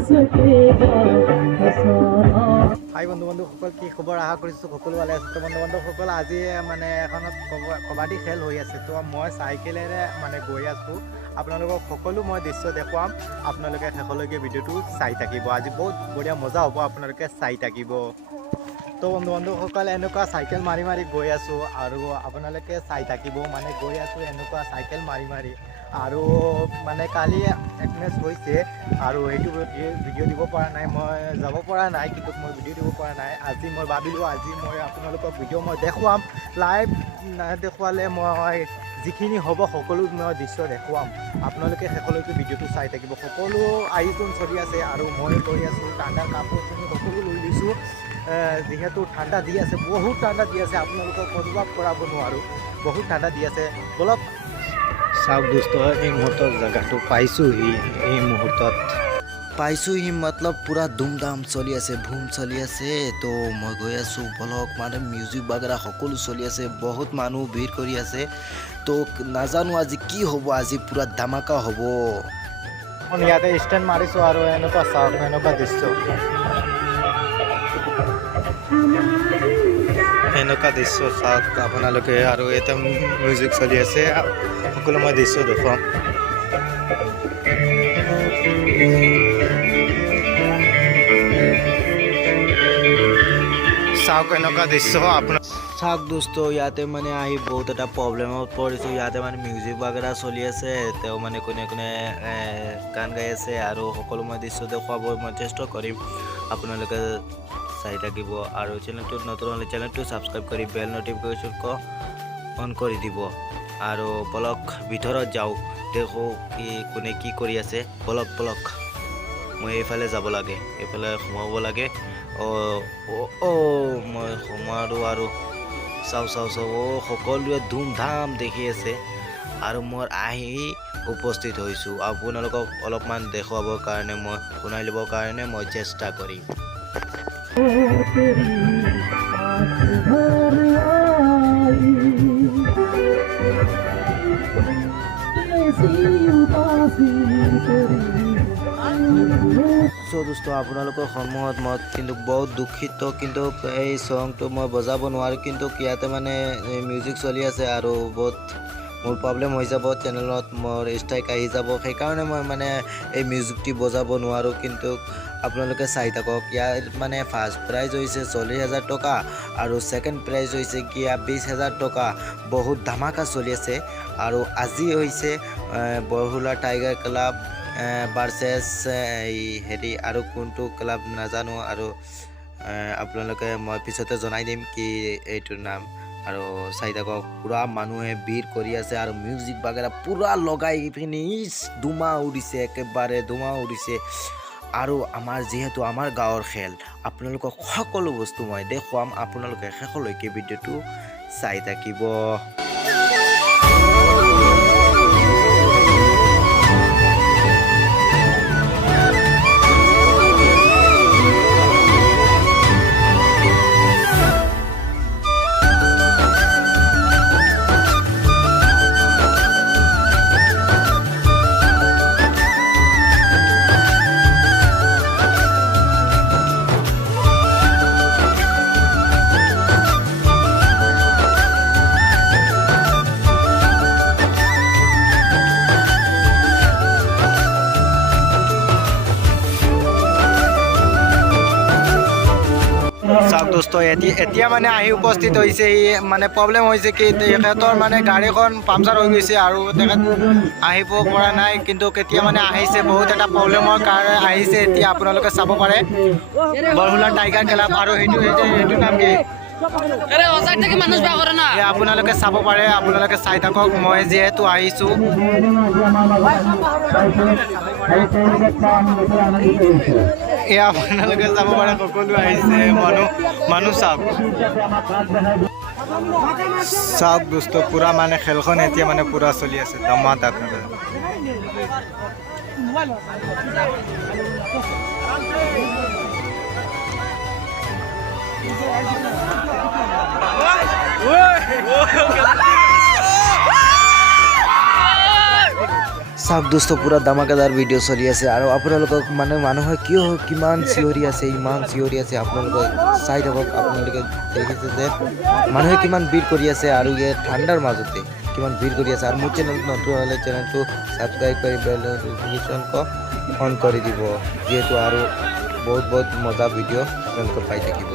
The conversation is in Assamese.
হাই বন্ধু বান্ধৱসকল, কি খবৰ? আশা কৰিছোঁ সকলো ভালে আছে। তো বন্ধু বান্ধৱসকল, আজি মানে এখনত কাবাডী খেল হৈ আছে। তো মই চাইকেলেৰে মানে গৈ আছোঁ। আপোনালোকক সকলো মই দৃশ্য দেখুৱাম, আপোনালোকে শেষলৈকে ভিডিঅ'টো চাই থাকিব। আজি বহুত বঢ়িয়া মজা হ'ব, আপোনালোকে চাই থাকিব। তো বন্ধু বান্ধৱসকল, এনেকুৱা চাইকেল মাৰি মাৰি গৈ আছোঁ আৰু আপোনালোকে চাই থাকিব। মানে গৈ আছোঁ এনেকুৱা চাইকেল মাৰি মাৰি। আৰু মানে কালি এক মেচ হৈছে আৰু সেইটো ভিডিঅ' দিব পৰা নাই, মই যাব পৰা নাই, কিন্তু মই ভিডিঅ' দিব পৰা নাই। আজি মই ভাবিলোঁ আজি মই আপোনালোকক ভিডিঅ' মই দেখুৱাম। লাইভ দেখুৱালে মই যিখিনি হ'ব সকলো মই দৃশ্য দেখুৱাম। আপোনালোকে শেষলৈকে ভিডিঅ'টো চাই থাকিব। সকলো আয়োজন চলি আছে আৰু মই লৈ আছোঁ ঠাণ্ডাৰ কাপোৰ সকলো লৈ লৈছোঁ। যিহেতু ঠাণ্ডা দি আছে, বহুত ঠাণ্ডা দি আছে, আপোনালোকক অনুভৱ কৰাব নোৱাৰোঁ, বহুত ঠাণ্ডা দি আছে। বলক চাওক দোস্ত, এই মুহূৰ্তত জেগাটো পাইছোঁহি। এই মুহূৰ্তত পাইছোঁহি মতলব পুৰা ধুমধাম চলি আছে, ভুম চলি আছে। তো মই গৈ আছোঁ বলক, মানে মিউজিক বাগেৰা সকলো চলি আছে, বহুত মানুহ ভিৰ কৰি আছে। তো নাজানো আজি কি হ'ব, আজি পুৰা ধামাকা হ'ব। ইয়াতে ষ্টেণ্ড মাৰিছোঁ আৰু এনেকুৱা চাওক, এনেকুৱা দৃশ্য, এনেকুৱা দৃশ্য চাওক আপোনালোকে। আৰু এটা মিউজিক চলি আছে, সকলো মই দৃশ্য দেখুৱাম। চাওক এনেকুৱা দৃশ্য আপোনাৰ। চাওক দোস্ত, ইয়াতে মানে আহি বহুত এটা প্ৰব্লেমত পৰিছোঁ। ইয়াতে মানে মিউজিক বাগেৰা চলি আছে, তেওঁ মানে কোনে কোনে গান গাই আছে আৰু সকলো মই দৃশ্য দেখুৱাব মই চেষ্টা কৰিম। আপোনালোকে চাই থাকিব আৰু চেনেলটোত নতুন হ'লে চেনেলটো ছাবস্ক্ৰাইব কৰি বেল নটিফিকেশ্যন অন কৰি দিব। আৰু বলক ভিতৰত যাওঁ, দেখোঁ কোনে কি কৰি আছে। বলক বলক, মই এইফালে যাব লাগে, এইফালে সোমাব লাগে। মই সোমালোঁ আৰু চাওঁ সকলোৱে ধুমধাম দেখি আছে আৰু মই আহি উপস্থিত হৈছোঁ। আপোনালোকক অলপমান দেখুৱাবৰ কাৰণে, মই শুনাই ল'বৰ কাৰণে মই চেষ্টা কৰিম। দোস্ত, আপোনালোকৰ সন্মুখত মই কিন্তু বহুত দুখিত, কিন্তু এই চংটো মই বজাব নোৱাৰোঁ, কিন্তু ইয়াতে মানে মিউজিক চলি আছে আৰু বহুত মোৰ প্ৰব্লেম হৈ যাব, চেনেলত মোৰ ষ্ট্ৰাইক আহি যাব। সেইকাৰণে মই মানে এই মিউজিকটি বজাব নোৱাৰোঁ, কিন্তু আপোনালোকে চাই থাকক। ইয়াৰ মানে ফাৰ্ষ্ট প্ৰাইজ হৈছে 40,000 টকা আৰু ছেকেণ্ড প্ৰাইজ হৈছে 20,000 টকা। বহুত ধামাকা চলি আছে। আৰু আজি হৈছে বৰহুলা টাইগাৰ ক্লাব ভাৰ্চেছ হেৰি আৰু কোনটো ক্লাব নাজানো, আৰু আপোনালোকে মই পিছতে জনাই দিম কি এইটোৰ নাম। আৰু চাই থাকক, পূৰা মানুহে ভিৰ কৰি আছে আৰু মিউজিক বাগেৰা পূৰা লগাই পিনি ধুমা উৰিছে, একেবাৰে ধুমা উৰিছে। আৰু আমাৰ যিহেতু আমাৰ গাঁৱৰ খেল, আপোনালোকক সকলো বস্তু মই দেখুৱাম। আপোনালোকে শেষলৈকে ভিডিঅ'টো চাই থাকিব। চাওক দোস্ত, এতিয়া মানে আহি উপস্থিত হৈছে। মানে প্ৰব্লেম হৈছে কি, তেখেতৰ মানে গাড়ীখন পামচাৰ হৈ গৈছে আৰু তেখেত আহিব পৰা নাই, কিন্তু কেতিয়া মানে আহিছে, বহুত এটা প্ৰব্লেমৰ কাৰণে আহিছে। এতিয়া আপোনালোকে চাব পাৰে বৰহুলা টাইগাৰ ক্লাব, আৰু সেইটো নাম কি আপোনালোকে চাব পাৰে। আপোনালোকে চাই থাকক, মই যিহেতু আহিছোঁ। এয়া আপোনালোকে চাব পাৰে, সকলো আহিছে, মানুহ চাওক দোস্ত, পূৰা মানে খেলখন এতিয়া মানে পূৰা চলি আছে, ধমাধম। চাওক দোস্ত পুৰা ধামাকাদাৰ ভিডিঅ' চলি আছে আৰু আপোনালোকক মানে মানুহে কিয় কিমান চিঞৰি আছে ইমান চিঞৰি আছে আপোনালোকে চাই থাকক আপোনালোকে দেখিছে যে মানুহে কিমান ভিৰ কৰি আছে আৰু ইয়াত ঠাণ্ডাৰ মাজতে কিমান ভিৰ কৰি আছে আৰু মোৰ চেনেলত নতুন হ'লে চেনেলটো ছাবস্ক্ৰাইব কৰি বেল ন'টিফিকেশ্যন অন কৰি দিব যিহেতু আৰু বহুত বহুত মজা ভিডিঅ' আপোনালোকে পাই থাকিব